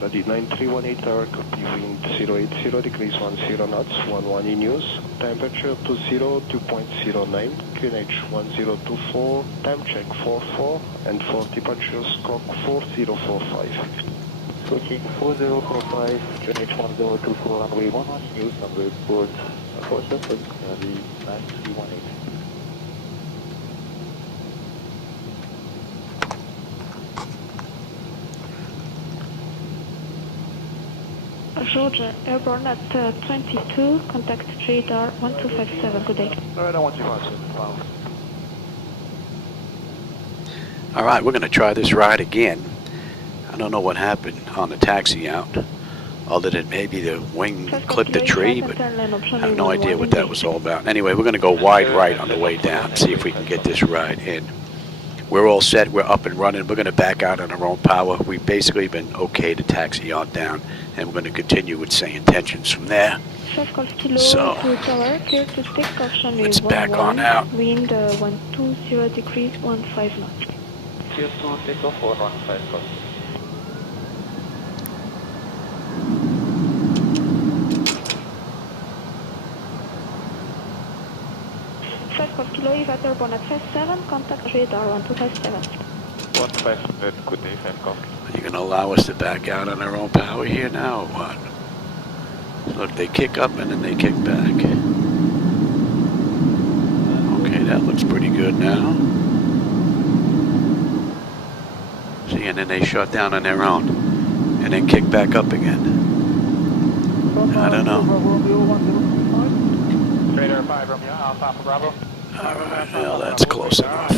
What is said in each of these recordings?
The 9318 tower, copy wind 080 degrees 10 knots, 11 in use, temperature 202.09, QNH 1024, time check 44, and for departure stroke 4045. Switching 4045, QNH 1024, runway 11, use number report, for surface, the 9318. Georgia, airborne at 22, contact radar 1257, good day. Alright, 1257, wow. Alright, we're going to try this ride again. I don't know what happened on the taxi out, other than maybe the wing clipped the tree, but I have no idea what that was all about. Anyway, we're going to go wide right on the way down, see if we can get this ride in. We're all set, we're up and running, we're going to back out on our own power. We've basically been okay to taxi on down, and we're going to continue with SayIntentions from there. So, let's back on out. Wind 120 degrees, 15 knots. Clear to take off or 15 knots. Kilo, Evat airborne at 57, contact radar 1257. 1500, good day, Falcon. Are you going to allow us to back out on our own power here now, or what? Look, they kick up and then they kick back. Okay, that looks pretty good now. See, and then they shut down on their own, and then kick back up again. I don't know. Radar 5, Romeo, Alpha Bravo. Alright, well, that's close enough.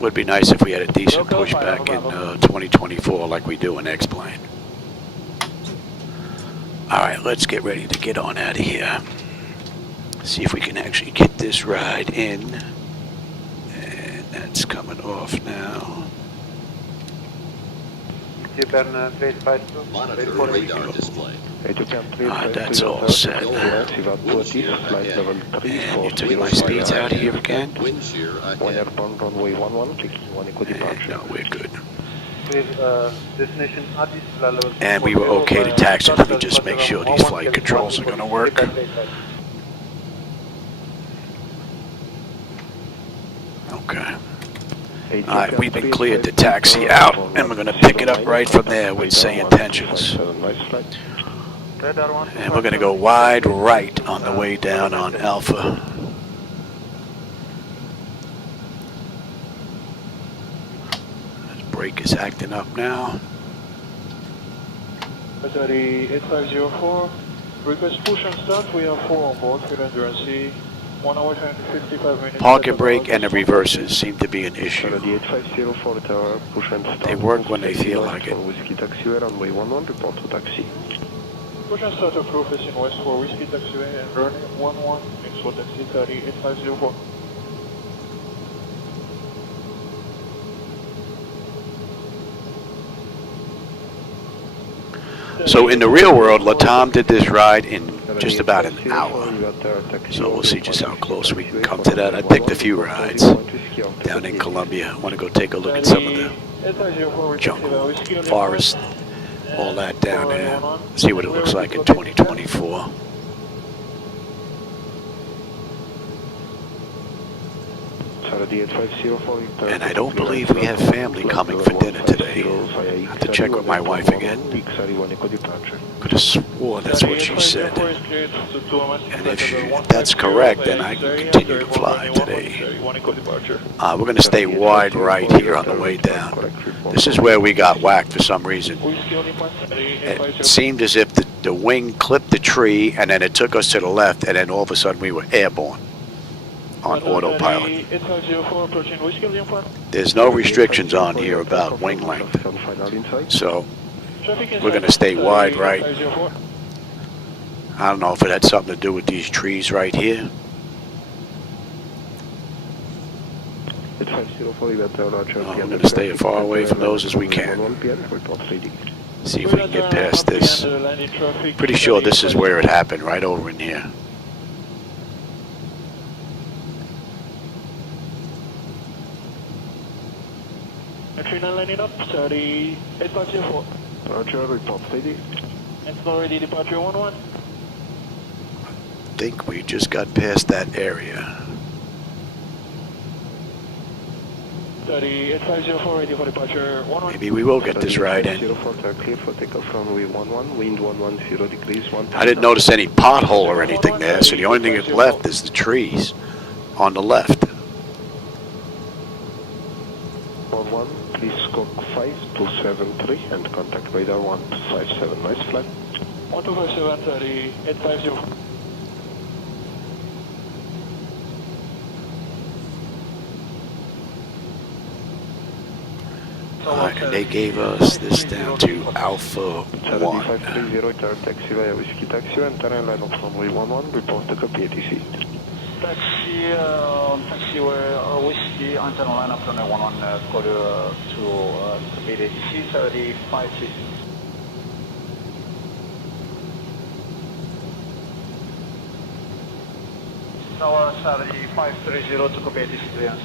Would be nice if we had a decent pushback in 2024 like we do in X-Plane. Alright, let's get ready to get on out of here. See if we can actually get this ride in. And that's coming off now. Monitor radar display. That's all set. And you took my speeds out here again? Wind shear One ahead. airborne runway 11, taking 1 equal departure. No, we're good. Destination Addis, level And we were okay to taxi. Let me just make sure these flight controls are going to work. Okay. Alright, we've been cleared to taxi out, and we're going to pick it up right from there with SayIntentions. And we're going to go wide right on the way down on Alpha. This brake is acting up now. 8504, request push and start, we have 4 on board, fuel endurance 1 hour and 55 minutes. Park and brake and the reverses seem to be an issue. The 8504 tower, push and start. They work when they feel like it. Whiskey taxiway, runway 11, report to taxi. Push and start approach facing west for Whiskey taxiway and running 11, next for taxi 8504. So in the real world, Latam did this ride in just about an hour. So we'll see just how close we can come to that. I picked a few rides down in Colombia. I want to go take a look at some of the jungle, forest, all that down there. See what it looks like in 2024. And I don't believe we have family coming for dinner today. I have to check with my wife again. Could have swore that's what she said. And if that's correct, then I can continue to fly today. We're going to stay wide right here on the way down. This is where we got whacked for some reason. It seemed as if the wing clipped the tree, and then it took us to the left, and then all of a sudden we were airborne on autopilot. There's no restrictions on here about wing length, so we're going to stay wide right. I don't know if it had something to do with these trees right here. We're going to stay as far away from those as we can. See if we can get past this. Pretty sure this is where it happened, right over in here. 39 lining up, 38504. Roger, report ready. And slow ready, departure 11. I think we just got past that area. 38504 ready for departure 11. Maybe we will get this ride in. 04, clear for takeoff runway 11, wind 110 degrees 1. I didn't notice any pothole or anything there, so the only thing that's left is the trees on the left. 11, please scope 5273 and contact radar 1257. Nice flight. 1257, 38504. Alright, and they gave us this down to Alpha 1. 530, taxi via Whiskey Taxi and terrain line up runway 11, report to copy ATC. Taxi where Whiskey, antenna line up runway 11, code to copy ATC 3530. Tower 530 to copy ATC clearance.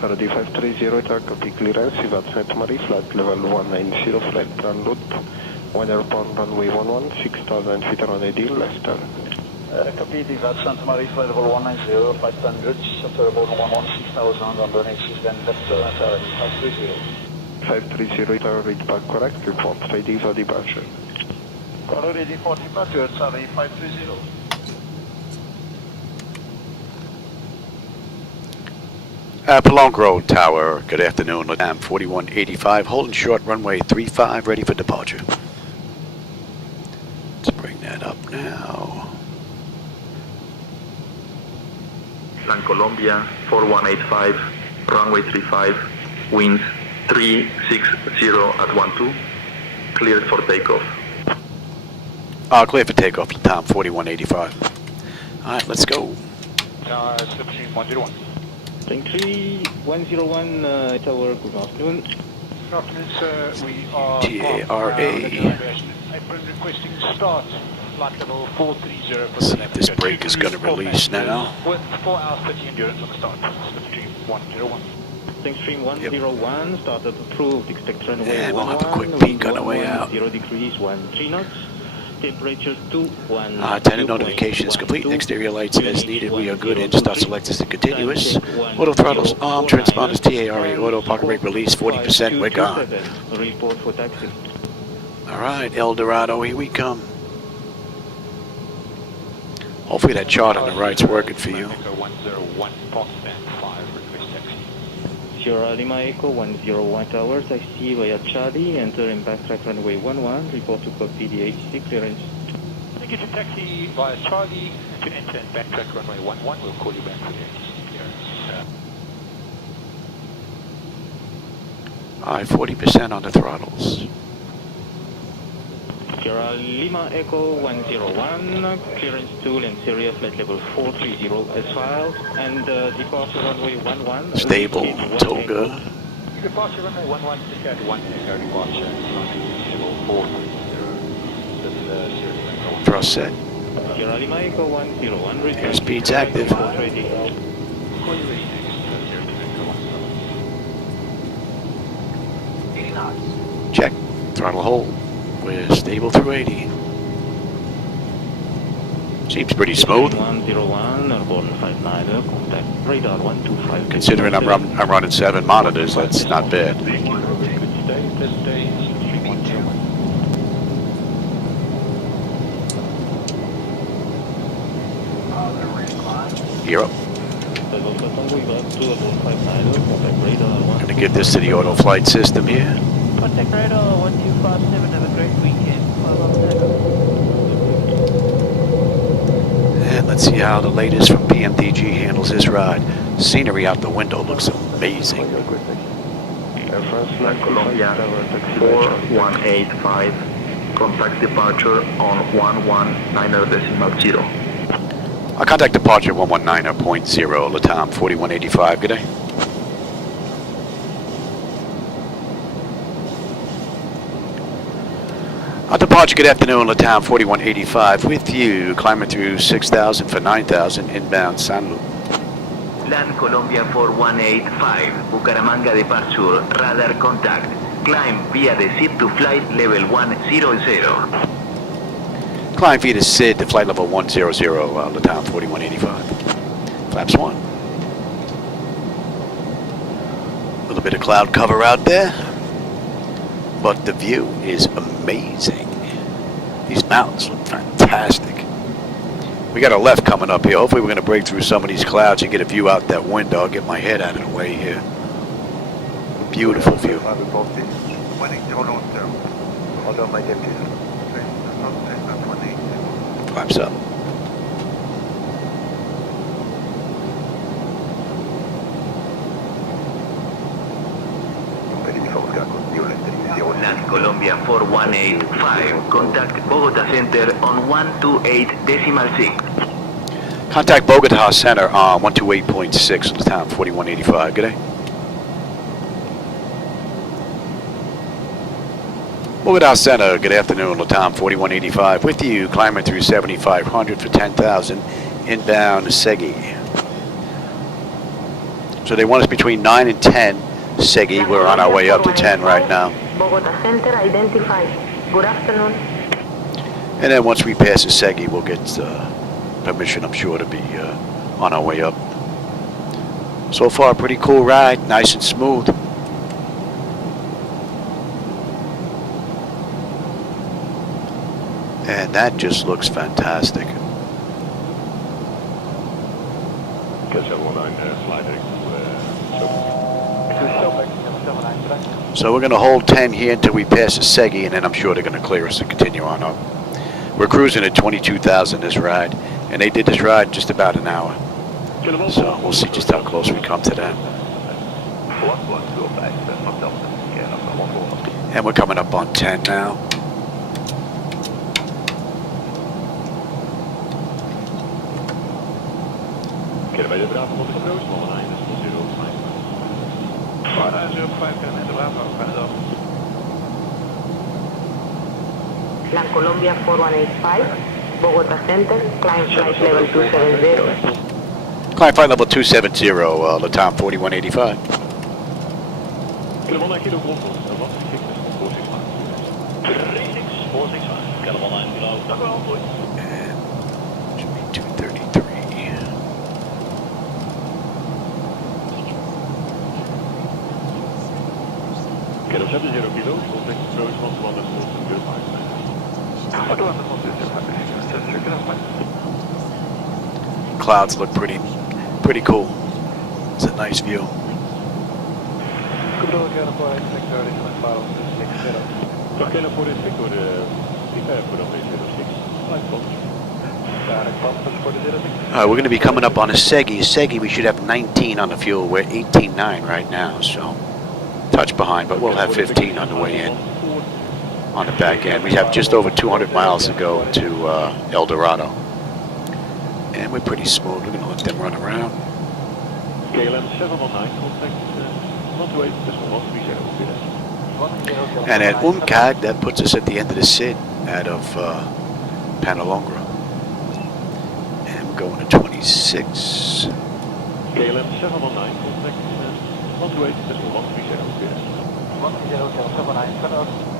Saturday 530, copy clearance, Saint Marie, flight level 190, flight plan route, 1 airborne runway 11, 6,000 feet around ideal, left turn. Copy, Divat Santa Marie, flight level 190, flight plan route, after about 16,000, on the next then left turn, Saturday 530. 530, read back correct, report ready for departure. Ready for departure, Saturday 530. Palonegro Tower, good afternoon, Latam 4185, holding short runway 35, ready for departure. Let's bring that up now. San Colombia 4185, runway 35, winds 360 at 12, cleared for takeoff. Clear for takeoff, Latam 4185. Alright, let's go. Slip stream 101. Ring 3101, Tower, good afternoon. Good afternoon, sir. We are TARA. I've been requesting start flight level 430 for See if this brake is going to release now. With 4 hours 30 endurance on the start. Slipstream 101. Stream 101, started approved, expect runway And we'll have a 11, quick peek on the way out. 0 degrees, 13 knots. Temperature 21. Attendant notification is complete. Exterior lights as needed. We are good. Engine start select is continuous. Auto throttles on. Transponders TARA. Auto pocket brake release 40%. We're gone. Report for taxi. Alright, El Dorado, here we come. Hopefully that chart on the right's working for you. 101 past and 5 request taxi. Sierra Lima Echo 101 Tower, taxi via Charlie, enter and backtrack runway 11, report to copy the ATC clearance. Thank you to taxi via Charlie to enter and backtrack runway 11. We'll call you back for the ATC clearance. Alright, 40% on the throttles. Sierra Lima Echo 101, clearance to and Syria flight level 430 as filed, and departure runway 11. Stable, Toga. Departure runway 11, Sierra 1 Echo departure, level 430. Thrust set. Sierra Lima Echo 101, return. Airspeed's active. Check. Throttle hold. We're stable through 80. Seems pretty smooth. 101, airborne 59, contact radar 125. Considering I'm running 7 monitors, that's not bad. Gear up. Gonna give this to the auto flight system here. Contact radar 1257, have a great weekend. And let's see how the latest from PMDG handles this ride. Scenery out the window looks amazing. San Colombia 4185, contact departure on 119.0. I'll contact departure 119.0, Latam 4185. Good day. Departure, good afternoon, Latam 4185 with you, climbing through 6,000 for 9,000 inbound San Luis. Land Colombia 4185, Bucaramanga departure, radar contact. Climb via the SID to flight level 100. Climb via the SID to flight level 100, Latam 4185. Flaps 1. A little bit of cloud cover out there, but the view is amazing. These mountains look fantastic. We got a left coming up here. Hopefully we're going to break through some of these clouds and get a view out that window. I'll get my head out of the way here. Beautiful view. Flaps up. Land Colombia 4185, contact Bogota Center on 128.6. Contact Bogota Center on 128.6 Latam 4185. Good day. Bogota Center, good afternoon, Latam 4185. With you, climbing through 7500 for 10,000, inbound Segi. So they want us between 9 and 10. Segi, we're on our way up to 10 right now. Bogota Center identified. Good afternoon. And then once we pass the Segi, we'll get permission, I'm sure, to be on our way up. So far, pretty cool ride, nice and smooth. And that just looks fantastic. So we're going to hold 10 here until we pass the Segi, and then I'm sure they're going to clear us and continue on up. We're cruising at 22,000 this ride, and they did this ride just about an hour. So we'll see just how close we come to that. And we're coming up on 10 now. Land Colombia 4185, Bogota Center, climb flight level 270. Climb flight level 270, Latam 4185. And should be 233. Clouds look pretty cool. It's a nice view. We're going to be coming up on a Segi. Segi, we should have 19 on the fuel. We're 18.9 right now, so touch behind, but we'll have 15 on the way in. On the back end, we have just over 200 miles to go to El Dorado, and we're pretty smooth. We're going to let them run around. And at Uncag, that puts us at the end of the SID out of Palonegro, and we're going to 26. KLM 719, contact 128.130.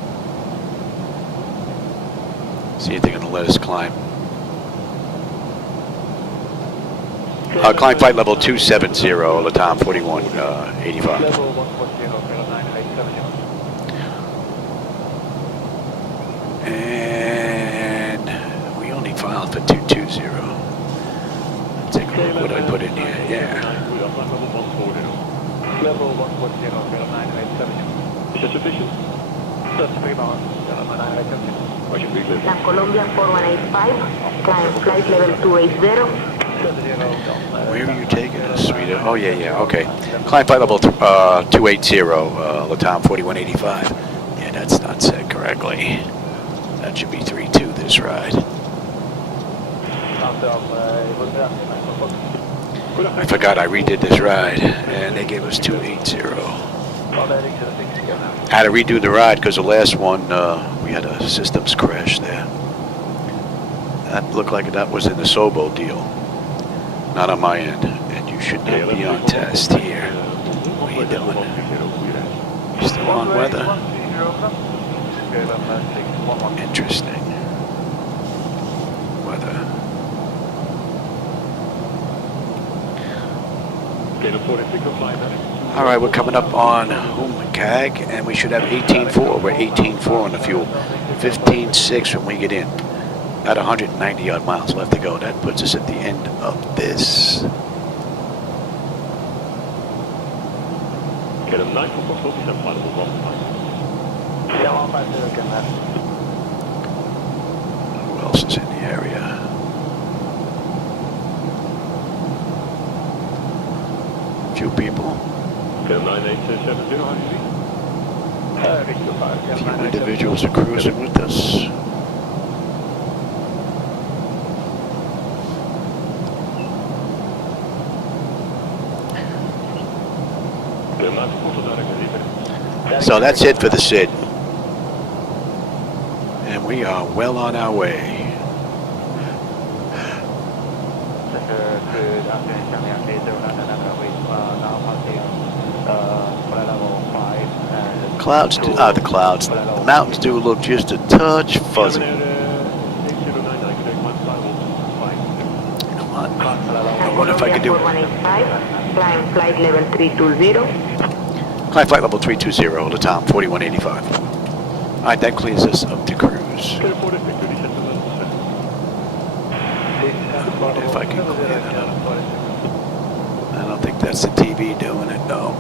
See if they're going to let us climb. Climb flight level 270, Latam 4185. And we only filed for 220. Take a look what I put in here. Yeah. Level 140, is that sufficient? That's pretty much. Land Colombia 4185, climb flight level 280. Where are you taking us, sweetie? Oh, yeah, okay. Climb flight level 280, Latam 4185. Yeah, that's not set correctly. That should be 32 this ride. I forgot I redid this ride, and they gave us 280. I had to redo the ride because the last one, we had a systems crash there. That looked like that was in the SOBO deal. Not on my end. And You should not be on test here. What are you doing? You still on weather? Interesting. Weather. All right, we're coming up on Humcag, and we should have 18.4. We're 18.4 on the fuel. 15.6 when we get in. About 190 odd miles left to go. That puts us at the end of this. Who else is in the area? Few people. Few individuals are cruising with us. So that's it for the SID. And we are well on our way. Clouds do, the clouds. The mountains do look just a touch fuzzy. Come on. I wonder if I could do it. Climb flight level 320. Climb flight level 320, Latam 4185. Alright, that clears us up to cruise. If I can clear that up. I don't think that's the TV doing it, no.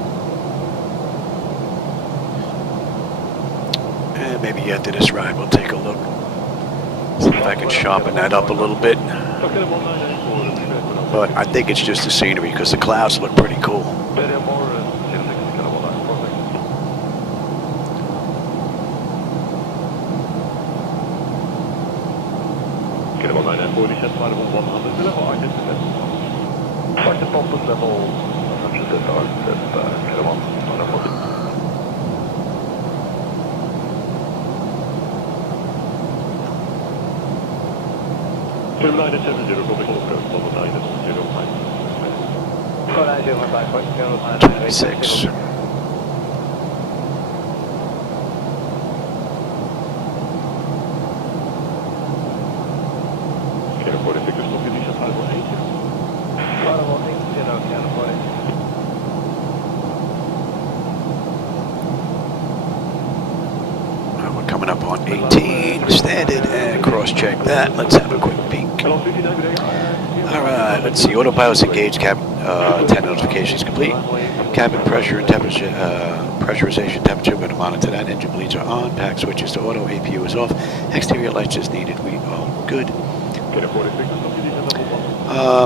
And maybe after this ride we'll take a look. See if I can sharpen that up a little bit. But I think it's just the scenery because the clouds look pretty cool. Six. We're coming up on 18 standard and cross-check that. Let's have a quick peek. Alright, let's see. Autopilot's engaged, cabin 10 notifications complete. Cabin pressure and temperature, pressurization temperature, we're going to monitor that. Engine bleeds are on. Pack switches to auto. APU is off. Exterior lights is needed. We are good.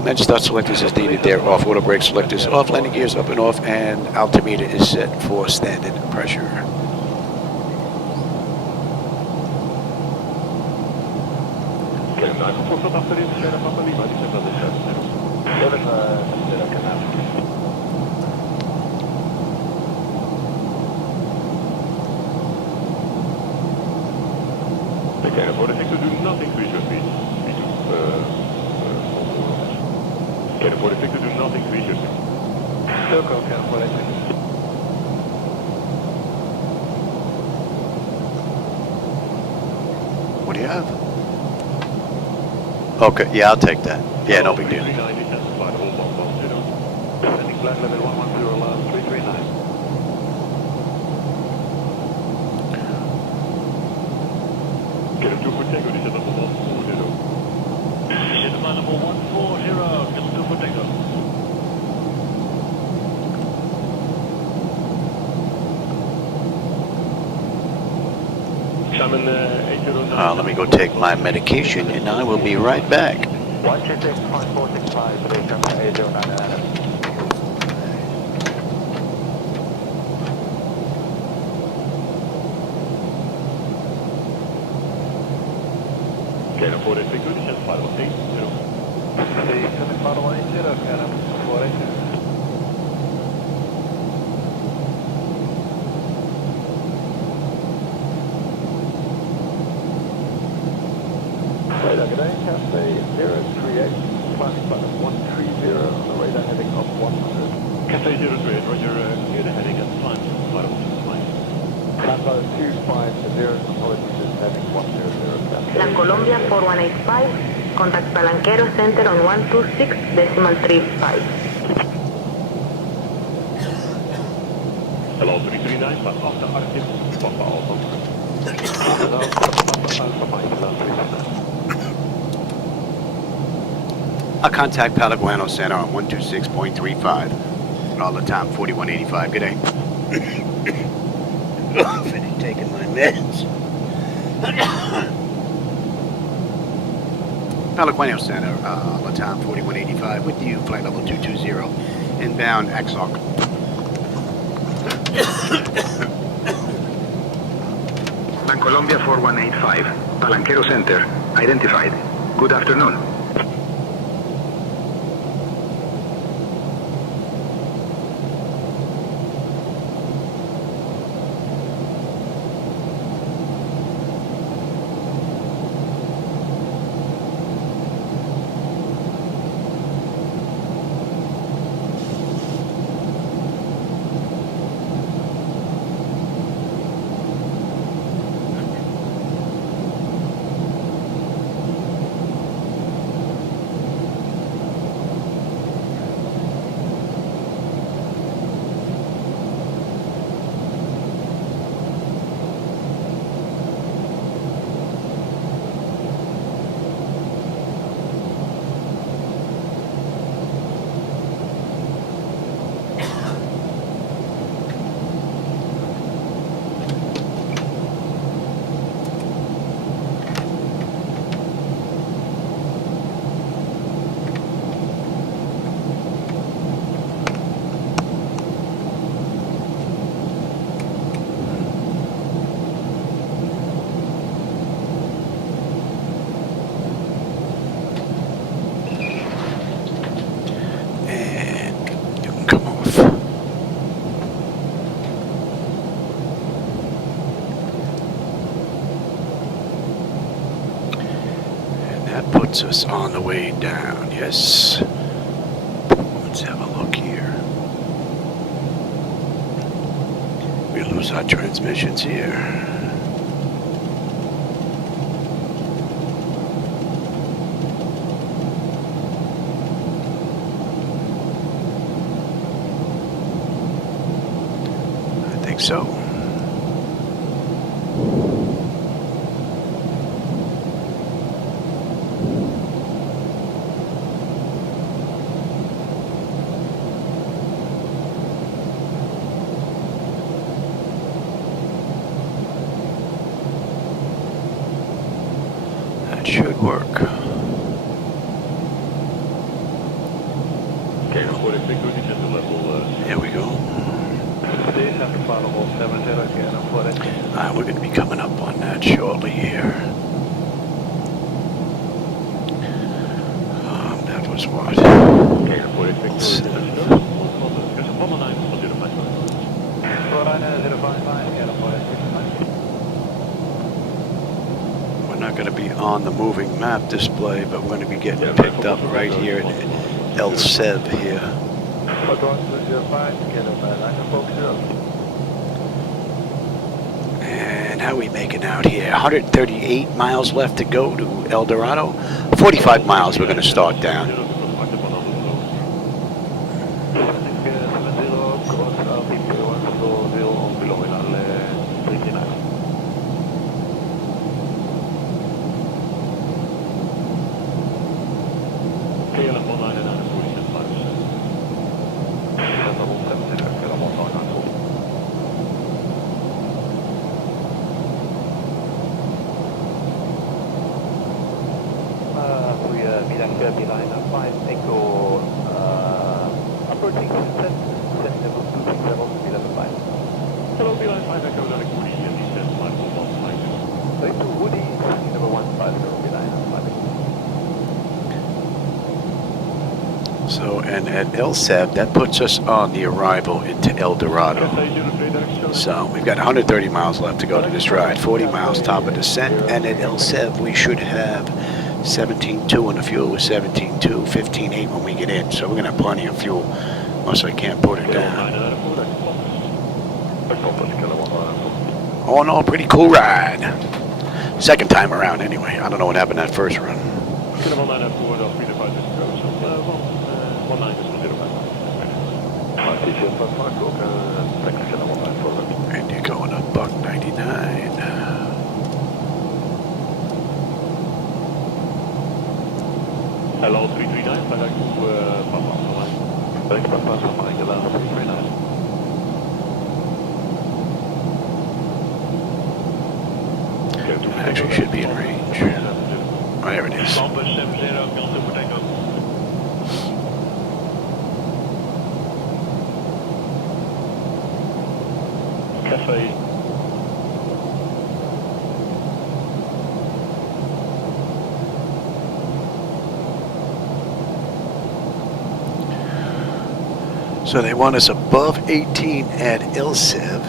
Engine start selectors is needed. They're off. Auto brake selectors off. Landing gears up and off. And altimeter is set for standard pressure. What do you have? Okay, yeah, I'll take that. Yeah, no big deal. Let me go take my medication and I will be right back. SAY03, roger, clear the heading and climb to flight level 25. Tango 250, apologies, is heading 100. La Colombia 4185, contact Palonegro Center on 126.35. Hello 339, but after active, Papa Alpha. Hello, Alpha Mike, 339. I'll contact Palonegro Center on 126.35. Latam 4185. Good day. Finished taking my meds. Palonegro Center, Latam 4185 with you, flight level 220, inbound XOC. Colombia 4185, Palonegro Center, identified. Good afternoon. Puts us on the way down, yes. Let's have a look here. We lose our transmissions here. I think so. Should work. Okay, reporting security center level. Here we go. We're going to be coming up on that shortly here. That was what? Okay, reporting security center. There's a 109.055. We're not going to be on the moving map display, but we're going to be getting picked up right here at El Seb here. And how are we making out here? 138 miles left to go to El Dorado. 45 miles we're going to start down. So, and at El Seb, that puts us on the arrival into El Dorado. So, we've got 130 miles left to go to this ride, 40 miles top of descent, and at El Seb, we should have 17.2 and the fuel was 17.2, 15.8 when we get in. So, we're going to have plenty of fuel unless I can't put it down. Oh no, pretty cool ride. Second time around anyway. I don't know what happened that first run. And you're going up buck 99. Hello, 339, back to Papa. Thanks, Papa, 339. Actually should be in range. Oh, there it is. Cafe. So they want us above 18 at Ilsev,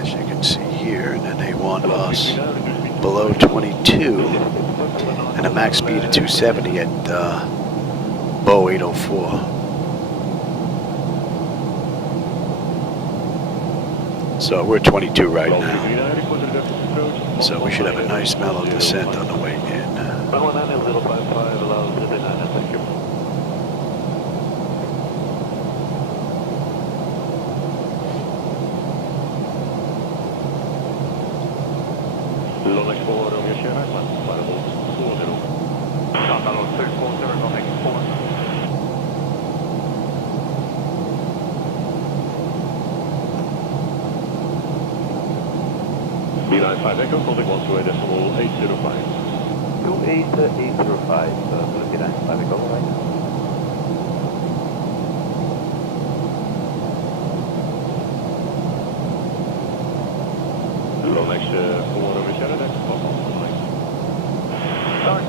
as you can see here, and then they want us below 22 and a max speed of 270 at Bo 804. So we're 22 right now. So we should have a nice mellow descent on the way in. Lonex 4, Romeo Sierra, Fireball 40. Papa 340, Lonex 4. 95 Echo, contact 128.805. 28805, 95 Echo, right? Lonex 4, Romeo Sierra, that's Papa. Start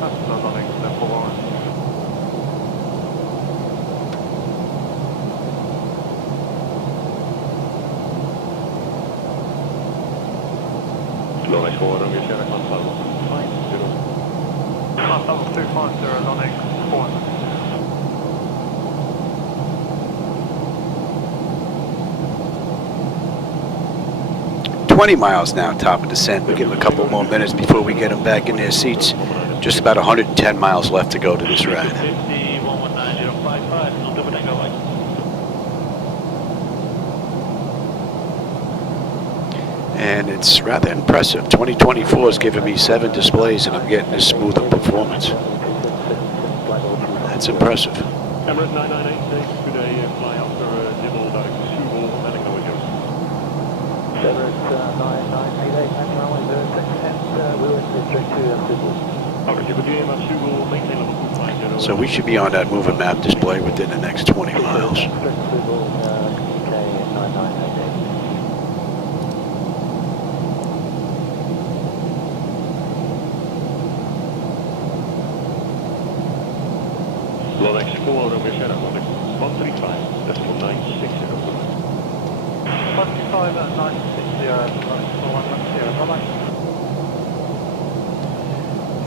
Passenger Lonex 4. Lonex 4, Romeo Sierra, Papa. 350, Lonex 4. 20 miles now, top of descent. We give them a couple more minutes before we get them back in their seats. Just about 110 miles left to go to this ride. And it's rather impressive. 2024 is giving me 7 displays and I'm getting this smoother performance. That's impressive. Emirates 9986, good day, fly after Zibomod, direct to Procedural, landing over yours. Emirates 9988, runway 06, we'll district to Procedural. Okay, good day, Procedural, maintain level 250. So we should be on that moving map display within the next 20 miles. Procedural, UK 9988. Lonex 4, Romeo Sierra, Lonex 135, decimal 960. 135 at 960, Lonex 4110, bye-bye.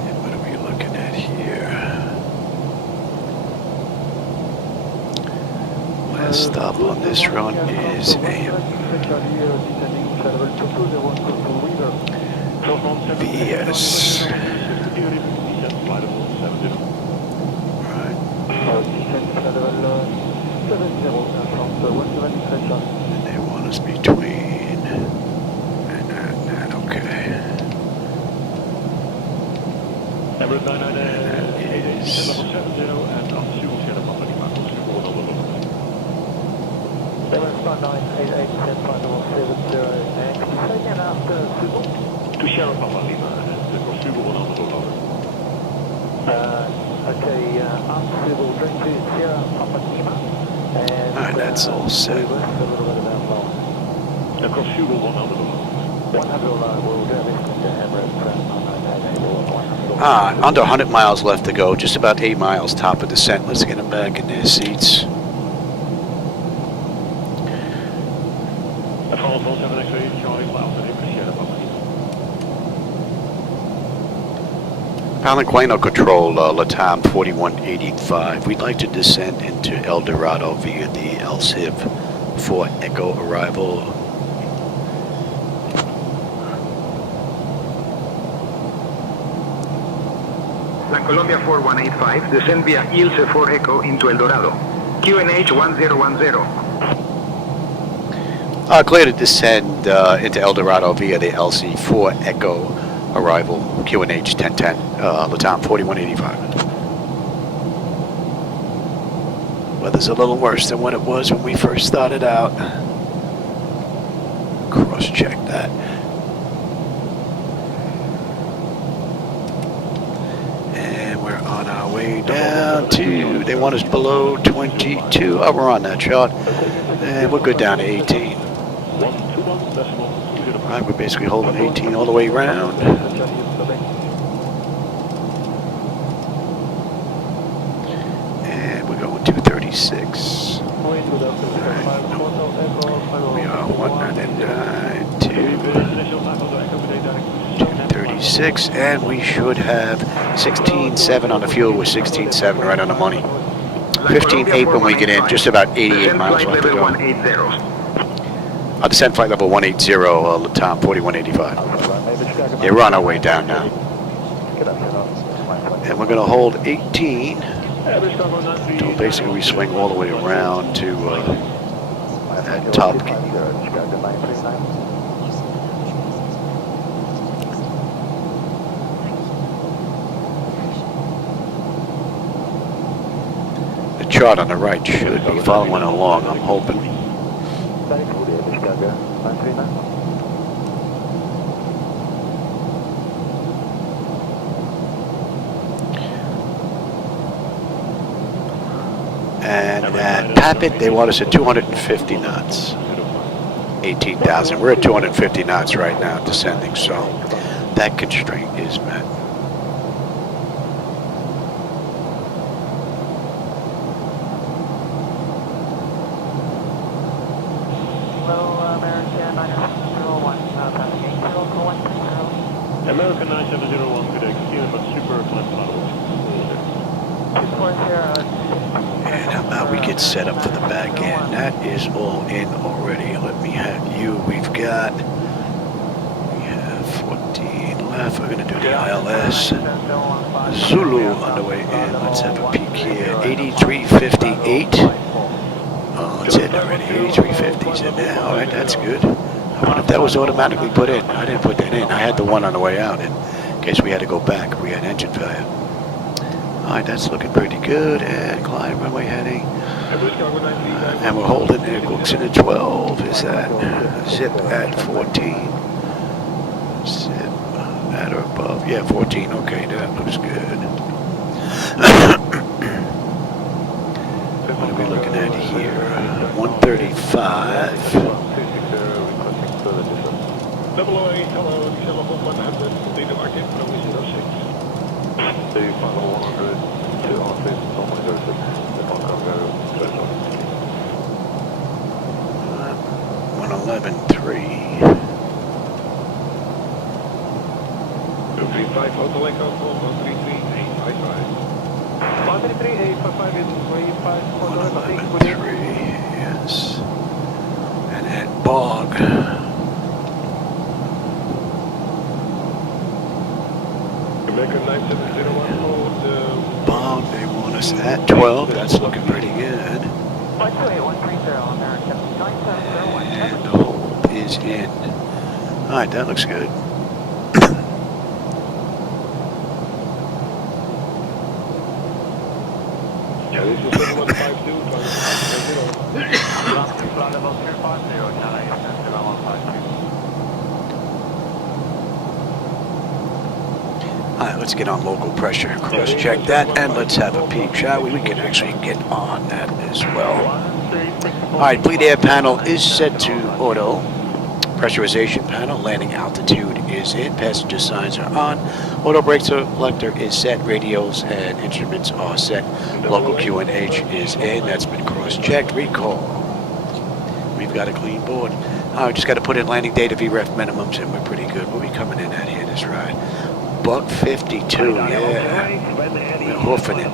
And what are we looking at here? Last stop on this run is FDS. And they want us between and okay. Emirates 9988, level 70 and Procedural Sierra Papa Lima, Procedural level 1. Emirates 9988, level 70, and can you say again after Procedural? To Sierra Papa Lima and Procedural level 1. Okay, after Procedural, drink to Sierra Papa Lima. Alright, that's all set. Across Procedural 100. 100 we'll do everything to Emirates 9988. Under 100 miles left to go, just about 8 miles top of descent. Let's get them back in their seats. Palonegro Control, Latam 4185. We'd like to descend into El Dorado via the LSIV for Echo arrival. La Colombia 4185, descend via ILSE 4 Echo into El Dorado. QNH 1010. Clear to descend into El Dorado via the LC4 Echo arrival, QNH 1010, Latam 4185. Weather's a little worse than what it was when we first started out. Cross-check that. And we're on our way down to, they want us below 22. Oh, we're on that chart. And we're good down to 18. Right, we're basically holding 18 all the way around. And we're going 236. Right. We are 109 to 236, and we should have 16.7 on the fuel with 16.7 right on the money. 15.8 when we get in, just about 88 miles left to go. Descent flight level 180, Latam 4185. Yeah, we're on our way down now. And we're going to hold 18 until basically we swing all the way around to that top. The chart on the right should be following along, I'm hoping. And at Papit, they want us at 250 knots. 18,000. We're at 250 knots right now, descending, so that constraint is met. American 9701, good execute, but super climb And how about we get set up for the back end? That is all in already. Let me have you. We have 14 left. We're going to do the ILS. Zulu on the way in. Let's have a peek here. 8358. Oh, it's in already. 8350's in there. All right, that's good. I wonder if that was automatically put in. I didn't put that in. I had the one on the way out in case we had to go back if we had engine failure. All right, that's looking pretty good. And climb runway heading. And we're holding it. Looks in at 12. Is that zip at 14? Zip at or above? Yeah, 14. Okay, that looks good. What are we looking at here? 135. 008, hello, December 100, leader market, runway 06. The final 100 to R6, runway 06, the Palonegro, 111.3. 235, Hotel Echo, 133.855. 111.3, yes. And at Bog. Bomb, they want us at 12. That's looking pretty good. And the hold is in. All right, that looks good. Yeah, this is 7152. Alright, let's get on local pressure, cross-check that, and let's have a peek, shall we? We can actually get on that as well. Alright, bleed air panel is set to auto. Pressurization panel, landing altitude is in, passenger signs are on. Auto brake selector is set, radios and instruments are set. Local QNH is in, that's been cross-checked. Recall. We've got a clean board. Alright, just got to put in landing data, VREF minimums, and we're pretty good. We'll be coming in at here this ride. buck 52, yeah. We're hoofing it.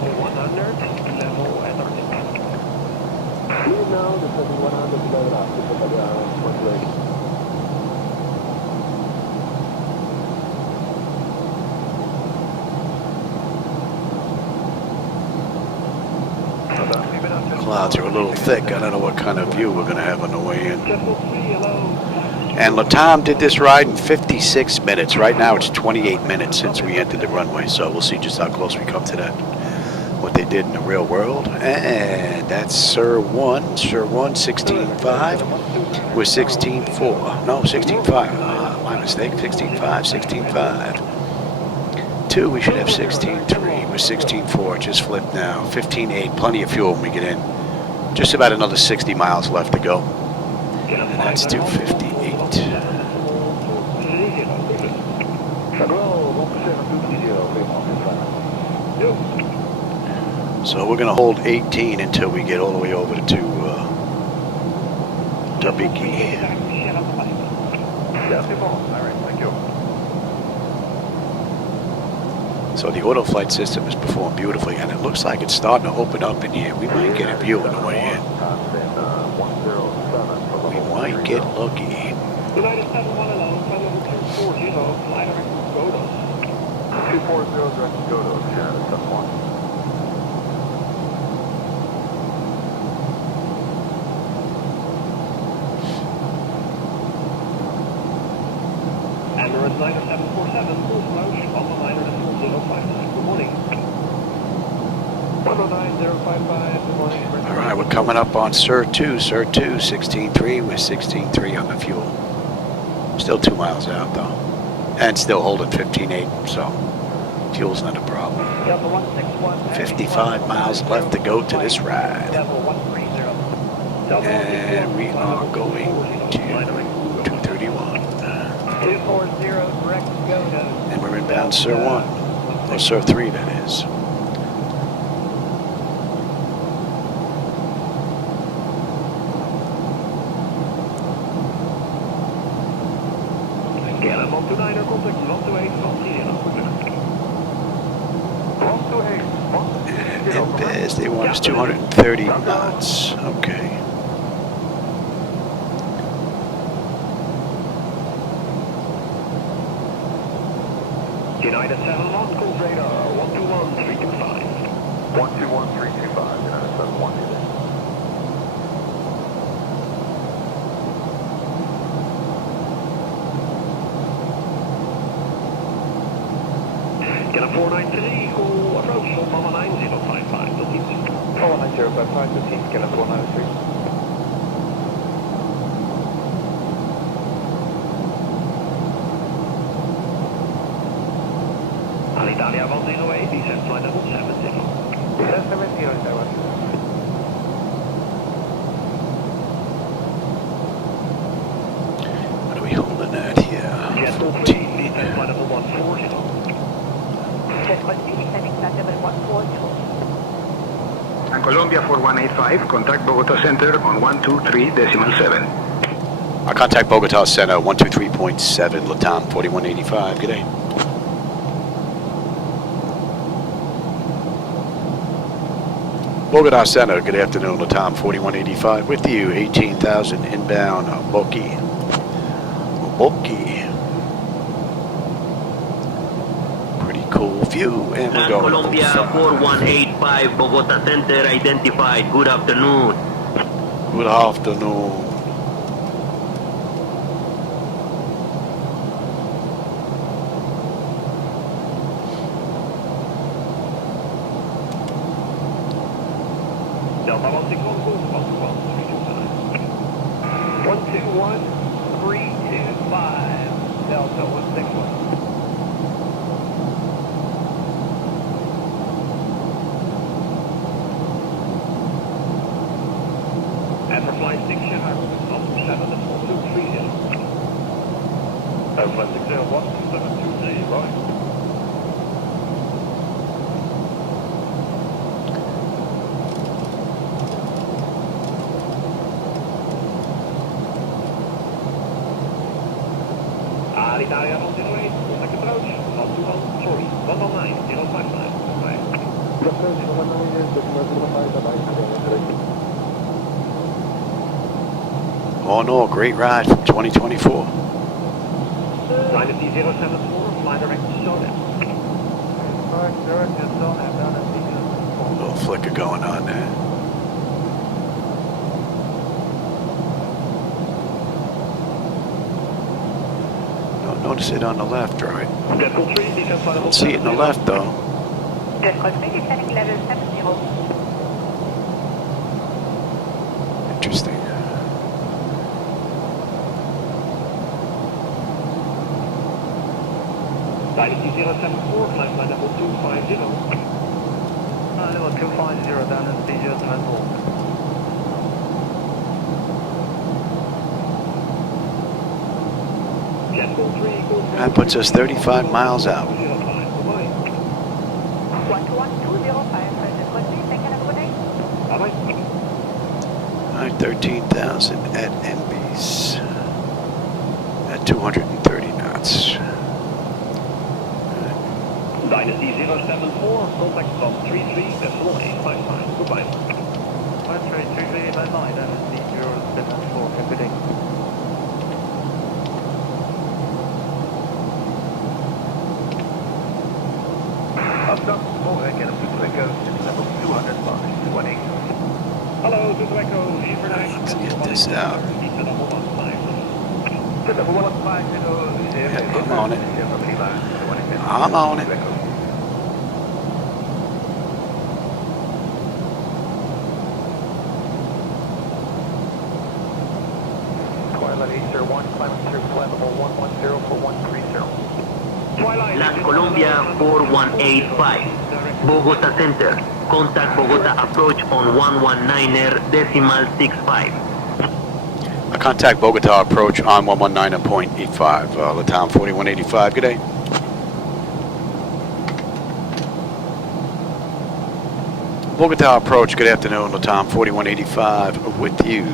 Clouds are a little thick. I don't know what kind of view we're going to have on the way in. And Latam did this ride in 56 minutes. Right now it's 28 minutes since we entered the runway, so we'll see just how close we come to that, what they did in the real world. And that's Sir 1, 16.5. We're 16.4. No, 16.5. My mistake, 16.5, 16.5. 2, we should have 16.3. We're 16.4, just flipped now. 15.8, plenty of fuel when we get in. Just about another 60 miles left to go. And that's 258. So we're going to hold 18 until we get all the way over to Tabiki. So the auto flight system is performed beautifully, and it looks like it's starting to open up in here. We might get a view on the way in. We might get lucky. United 71 alone, Palonegro 240, flight direct Godos. 240 direct Godos, United 71. Emirates 9747, full approach, on the liner to 4059. Good morning. 109055, good morning. All right, we're coming up on Sir 2, 16.3. We're 16.3 on the fuel. Still 2 miles out though, and still holding 15.8, so fuel's not a problem. 55 miles left to go to this ride. And we are going to 231. 240 direct Godos. And we're inbound Sir 1, or Sir 3 that is. And FDS, they want us 230 knots. Okay. United 71, call radar 121325. 121325, United 71. Get a 493, call approach on Mama 9055, 49055, 15, get a 493. Alitalia 108, descent flight level 70. Descent 70, What are we holding at here? 14. Descent flight level 140. And Colombia 4185, contact Bogota Center on 123.7. Our contact Bogota Center 123.7, Latam 4185. Good day. Bogota Center, good afternoon, Latam 4185 with you, 18,000 inbound, Boki. Pretty cool view, and we're going. Colombia 4185, Bogota Center identified. Good afternoon. Good afternoon. Delta 161, call 121325. Delta 161. And for flight 6, Shanghai, 7 and 4230. Flight 60, 12723, right. Alitalia 108, approach, 119,055. All in all, great ride from 2024. Dynasty 074, fly direct to Soda. Little flicker going on there. Don't notice it on the left, right? Don't see it on the left, though. Interesting. Dynasty 074, flight line level 250. Level 250, Dynasty 074. That puts us 35 miles out. 13,000 at MB's at 230 knots. Dynasty 074, contact from 33,855. Goodbye. 33,855, Dynasty 074, good day. Upstop, Boeing, get up to Echo, level 205, 18. Hello, to Echo, Let's get this out. Yep, I'm on it. I'm on it. Twilight 801, climbing through flight level 110 for 130. Land Colombia 4185, Bogota Center. Contact Bogota approach on 119.65. I contact Bogota approach on 119.85. Latam 4185. Good day. Bogota approach. Good afternoon. Latam 4185 with you.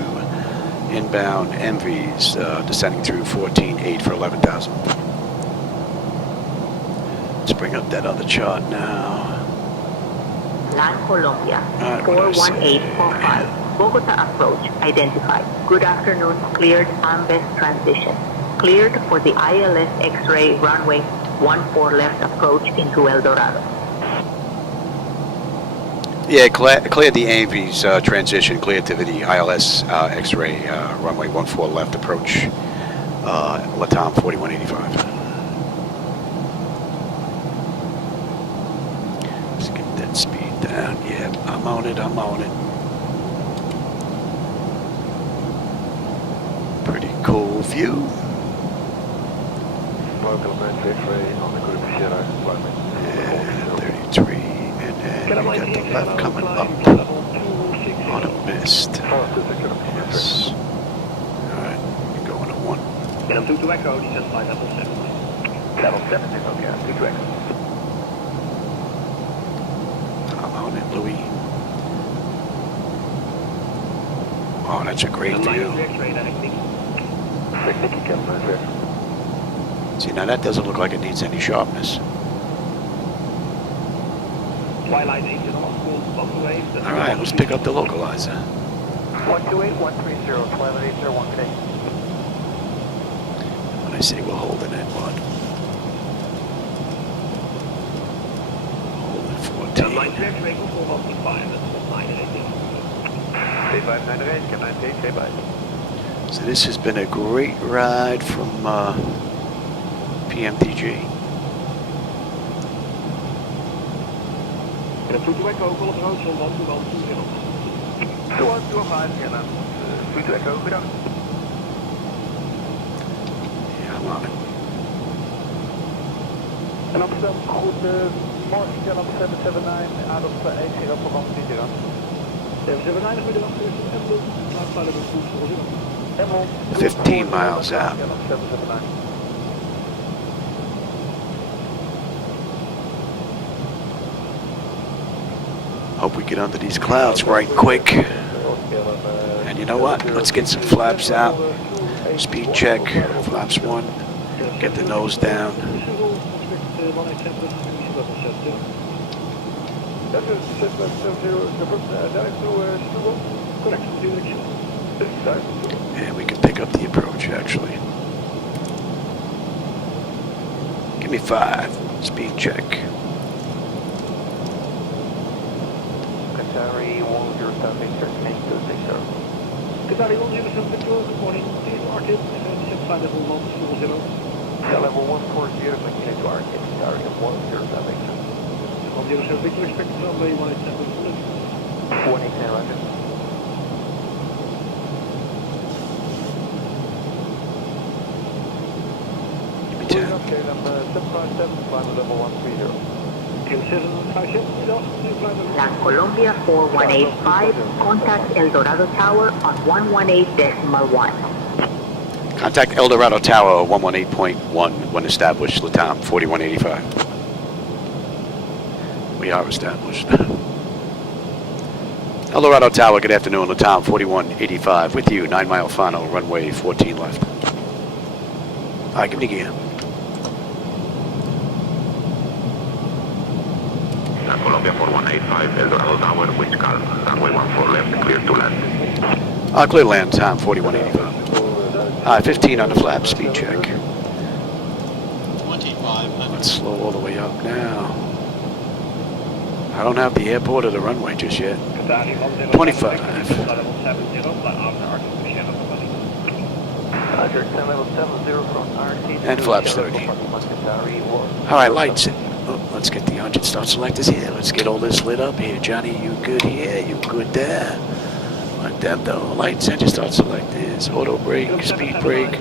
Inbound MVs descending through 14.8 for 11,000. Let's bring up that other chart now. Land Colombia 41845. Bogota approach identified. Good afternoon. Cleared Ambest transition. Cleared for the ILS X-ray runway 14 left approach into El Dorado. Yeah, cleared the AMV's transition. Cleared to the ILS X-ray runway 14 left approach. Latam 4185. Let's get that speed down. Yeah, I'm on it. I'm on it. Pretty cool view. Yeah, 33, and then we got the left coming up on a mist. Yes. Alright, going to 1. Get them to Echo, descend flight level 7. Level 7 is okay, 2 to Echo. I'm on it, Louis. Oh, that's a great view. See, now that doesn't look like it needs any sharpness. Twilight 801, Alright, let's pick up the localizer. 128, 130, Twilight 801, good day. When I say we're holding it, what? Holding 14. Line 3 X-ray, go for 1.5, that's 988. So this has been a great ride from PMDG. And a 2 to Echo, call approach on 12120. 2125, yeah, 2 to Echo, good afternoon. Yeah, I'm on it. En Amsterdam, goedemorgen, Jan 779, out of 80 for 130. 15 miles out. Hope we get under these clouds right quick. And you know what? Let's get some flaps out. Speed check, flaps 1. Get the nose down. And we can pick up the approach, actually. Give me 5. Speed check. Qatari 107 Victor, connect to Victor. Qatari 107 Victor, good morning. Please Arcade, flight level 140. Level 140, connect to Arcade, Qatari 107 Victor. 107 Victor, expect runway 187. 187, roger. Give me 10. Okay, number 757, flight level 130. Land Colombia 4185, contact El Dorado Tower on 118.1. Contact El Dorado Tower 118.1 when established, Latam 4185. We are established. El Dorado Tower, good afternoon, Latam 4185 with you, 9 mile final, runway 14 left. All right, give me the gear. Colombia 4185, El Dorado Tower, wind calm, runway 14 left, clear to land. Clear land, time 4185. 15 on the flap, speed check. 25. Let's slow all the way up now. I don't have the airport or the runway just yet. 25. And flaps 30. Alright, lights. Oh, let's get the 100 start selectors here. Let's get all this lit up here. Johnny, you good here? You good there? Like that though. Lights, engine start selectors, auto brake, speed brake,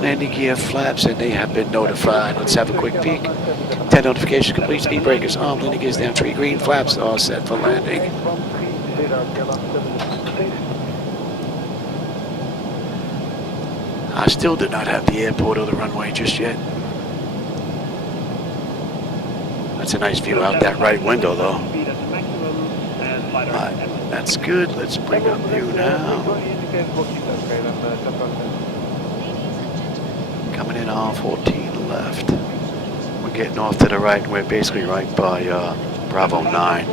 landing gear, flaps, and they have been notified. Let's have a quick peek. 10 notifications complete, speed breakers on, landing gears down, tree green, flaps all set for landing. I still do not have the airport or the runway just yet. That's a nice view out that right window though. Alright, that's good. Let's bring up view now. Coming in on 14 left. We're getting off to the right and we're basically right by Bravo 9.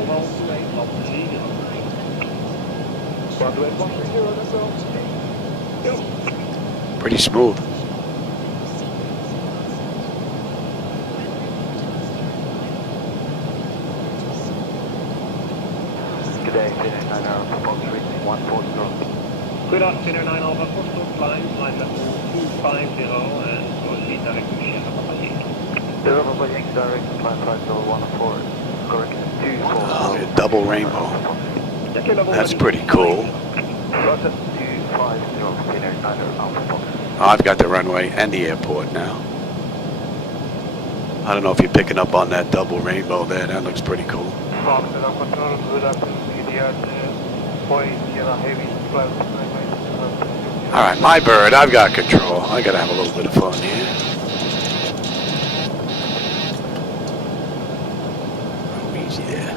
Pretty smooth. Good afternoon, 9 Alpha, Foxtrot, flight level 250 and proceed direct to Sierra Papa Yankee. Sierra Papa Yankee, direct to flight level 104, correct 24. Oh, a double rainbow. That's pretty cool. Oh, I've got the runway and the airport now. I don't know if you're picking up on that double rainbow there. That looks pretty cool. Alright, my bird, I've got control. I gotta have a little bit of fun here. Oh, easy there.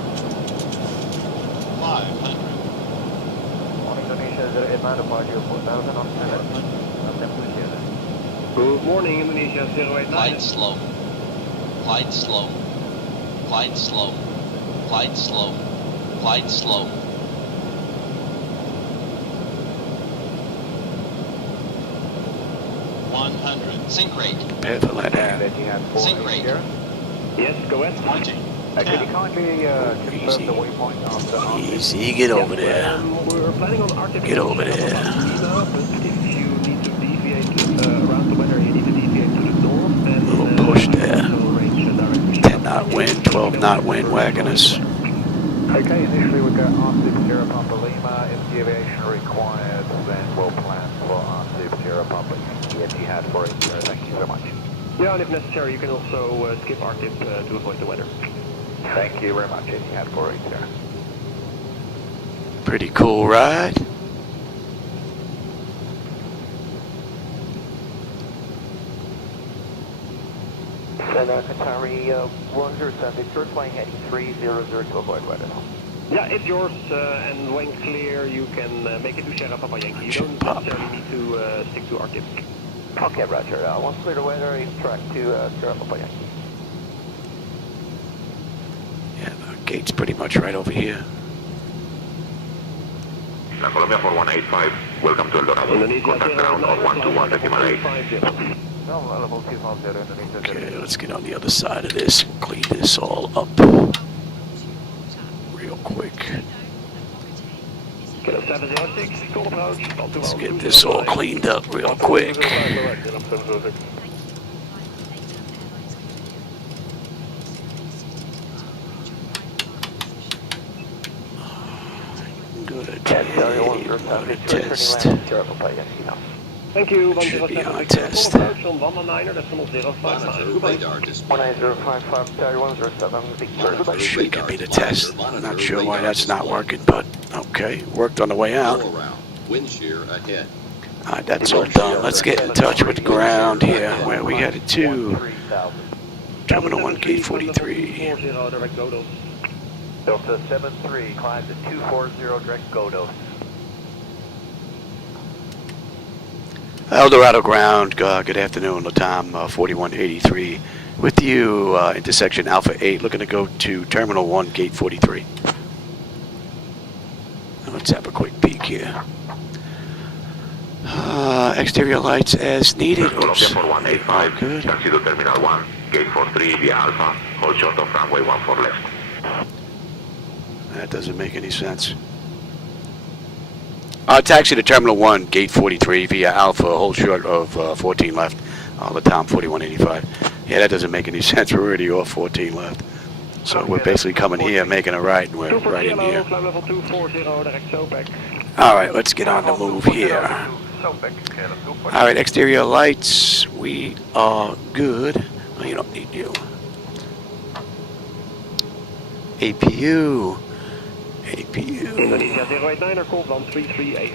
500. Good morning, Indonesia 089. Glide slow. Glide slow. Glide slow. Glide slow. Glide slow. 100. Sync rate. Prepare for let out. Sync rate. Yes, go ahead. 20. Could you kindly confirm the waypoint of the Easy, get over there. We're planning on Get over there. If you need to deviate around the weather, you need to deviate to the north. And, Little push there. 10 knot wind, 12 knot wind, wagging us. Okay, initially we got RC Sierra Papa Lima. If deviation required, then we'll plan for RC Sierra Papa Etihad for it. Thank you very much. Yeah, and if necessary, you can also skip RTIP to avoid the weather. Thank you very much, Etihad for it, sir. Pretty cool ride. And Qatari 107, Victor, flying at 300 to avoid weather. Yeah, it's yours, and when clear, you can make it to Sierra Papa Yankee. You don't necessarily need to stick to RTIP. Okay, roger. Once clear the weather, track to Sierra Papa Yankee. Gate's pretty much right over here. La Colombia 4185, welcome to El Dorado. Contact ground on 121.8. Okay, let's get on the other side of this and clean this all up real quick. Let's get this all cleaned up real quick. Good. Test. Thank you. Should be on test. Radar display. 19055, Should give me the test. I'm not sure why that's not working, but okay. Worked on the way out. Wind shear ahead. Alright, that's all done. Let's get in touch with the ground here, where we headed to. Terminal 1, Gate 43. Delta 73, climb to 240, direct Godos. El Dorado ground, good afternoon, Latam 4183. With you, intersection Alpha 8, looking to go to Terminal 1, Gate 43. Let's have a quick peek here. Exterior lights as needed. Colombia Oops. 4185, Good. taxi to Terminal 1, Gate 43 via Alpha, hold short of runway 14 left. That doesn't make any sense. Taxi to Terminal 1, Gate 43 via Alpha, hold short of 14 left. Latam 4185. Yeah, that doesn't make any sense. We're already off 14 left. So we're basically coming here, making a right, and we're right in here. Alright, let's get on the move here. Alright, exterior lights. We are good. Oh, you don't need you. APU.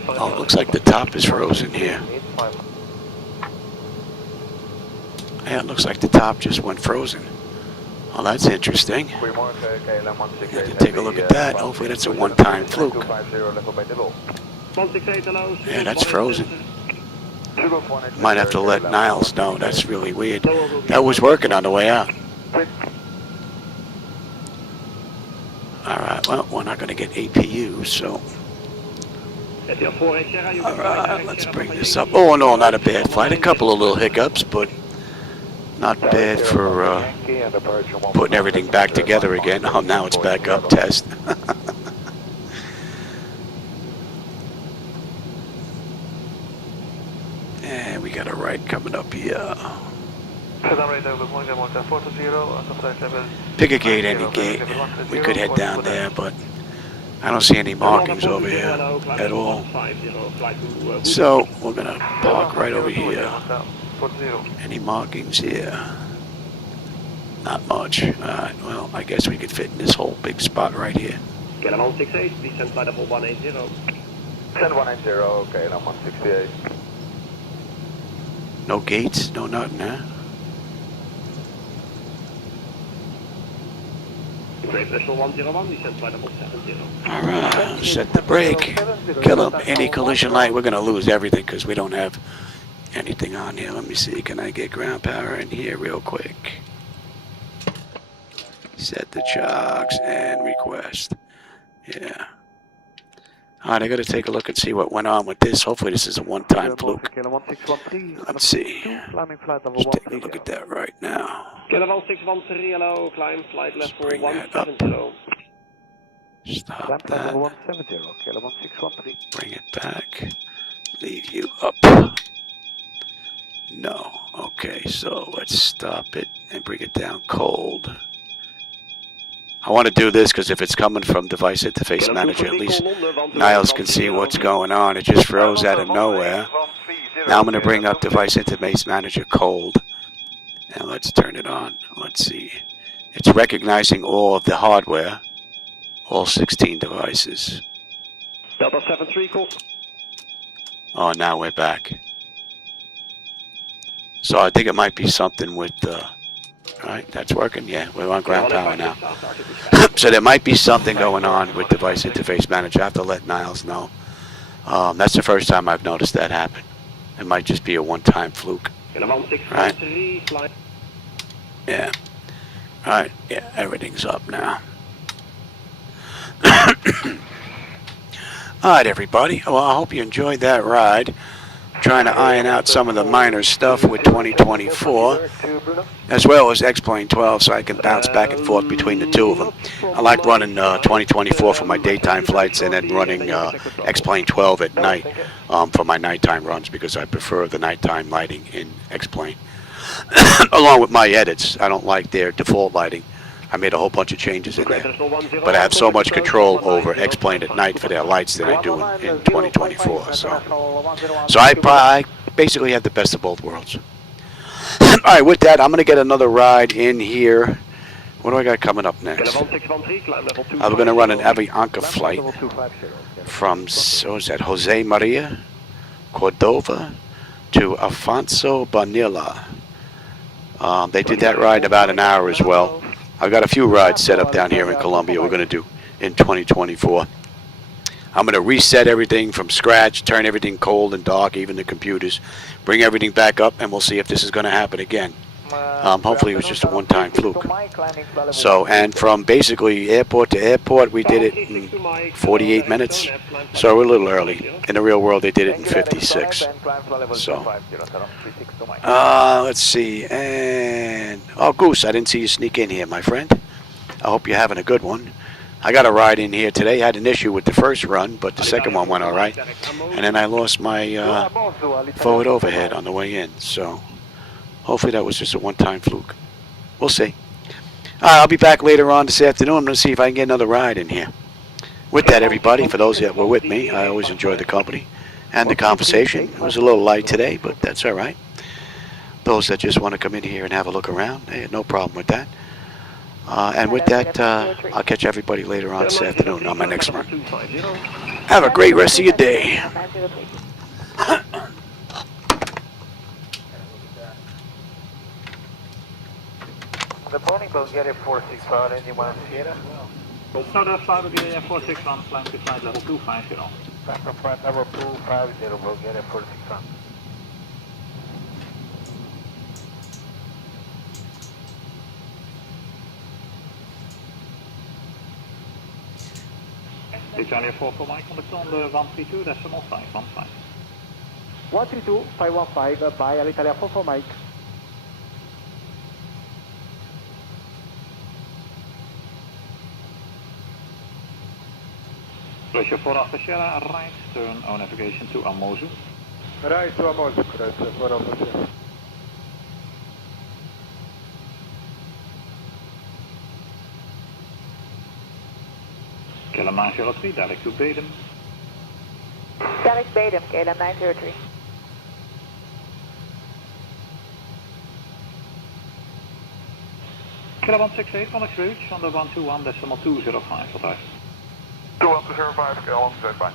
Oh, it looks like the top is frozen here. Yeah, it looks like the top just went frozen. Oh, that's interesting. Have to take a look at that. Hopefully that's a one-time fluke. Yeah, that's frozen. Might have to let Niles know. That's really weird. That was working on the way out. Alright, well, we're not going to get APU, so... Alright, let's bring this up. Oh, no, not a bad flight. A couple of little hiccups, but not bad for putting everything back together again. Oh, now it's back up. Test. And we got a right coming up here. Pick a gate, any gate. We could head down there, but I don't see any markings over here at all. So we're gonna park right over here. Any markings here? Not much. Alright, well, I guess we could fit in this whole big spot right here. Get 168, descend by level 180. 180, okay, I'm 168. No gates, no nothing, huh? Alright, set the brake. Kill up any collision light. We're going to lose everything because we don't have anything on here. Let me see. Can I get ground power in here real quick? Set the chocks and request. Yeah. Alright, I got to take a look and see what went on with this. Hopefully this is a one-time fluke. Let's see. Just take a look at that right now. Let's bring that up. Stop that. Bring it back. Leave you up. No. Okay, so let's stop it and bring it down cold. I want to do this because if it's coming from Device Interface Manager, at least Niles can see what's going on. It just froze out of nowhere. Now I'm going to bring up Device Interface Manager cold. And let's turn it on. Let's see. It's recognizing all of the hardware. All 16 devices. Delta 73, cool. Oh, now we're back. So I think it might be something with Alright, that's working. Yeah, we're on ground power now. So there might be something going on with Device Interface Manager. I have to let Niles know. That's the first time I've noticed that happen. It might just be a one-time fluke. Right? Yeah. Alright, yeah, everything's up now. Alright, everybody. Well, I hope you enjoyed that ride. Trying to iron out some of the minor stuff with 2024, as well as X-Plane 12, so I can bounce back and forth between the two of them. I like running 2024 for my daytime flights and then running X-Plane 12 at night for my nighttime runs, because I prefer the nighttime lighting in X-Plane. Along with my edits, I don't like their default lighting. I made a whole bunch of changes in there, but I have so much control over X-Plane at night for their lights that I do in 2024. So I basically have the best of both worlds. All right, with that, I'm going to get another ride in here. What do I got coming up next? I'm going to run an Avianca flight from, what is that, Jose Maria, Cordova to Afonso Bonilla. They did that ride in about an hour as well. I've got a few rides set up down here in Colombia we're going to do in 2024. I'm going to reset everything from scratch, turn everything cold and dark, even the computers, bring everything back up, and we'll see if this is going to happen again. Hopefully it was just a one-time fluke. So, and from basically airport to airport, we did it in 48 minutes. So we're a little early. In the real world, they did it in 56. So, let's see. And, oh, Goose, I didn't see you sneak in here, my friend. I hope you're having a good one. I got a ride in here today. I had an issue with the first run, but the second one went all right. And then I lost my forward overhead on the way in. So hopefully that was just a one-time fluke. We'll see. I'll be back later on this afternoon. I'm going to see if I can get another ride in here. With that, everybody, for those that were with me, I always enjoy the company and the conversation. It was a little light today, but that's all right. Those that just want to come in here and have a look around, hey, no problem with that. And with that, I'll catch everybody later on this afternoon on my next run. Have a great rest of your day. The Boeing Bulgaria 465, anyone Sierra? No, that's flight Bulgaria 461, flying to flight level 250. Back to flight level 250, Bulgaria 461. Italia 4 for Mike on the on the 132, decimal 515. 132, 515, by Italia 4 for Mike. Pressure for Alpha Sierra, right, turn our navigation to Amozu. Right to Amozu, correct, for Alpha Sierra. KLM 903, direct to Baden. Direct Baden, KLM 903. KLM 168, contact reach on the 121.205, wat uit. 2105, KLM 165.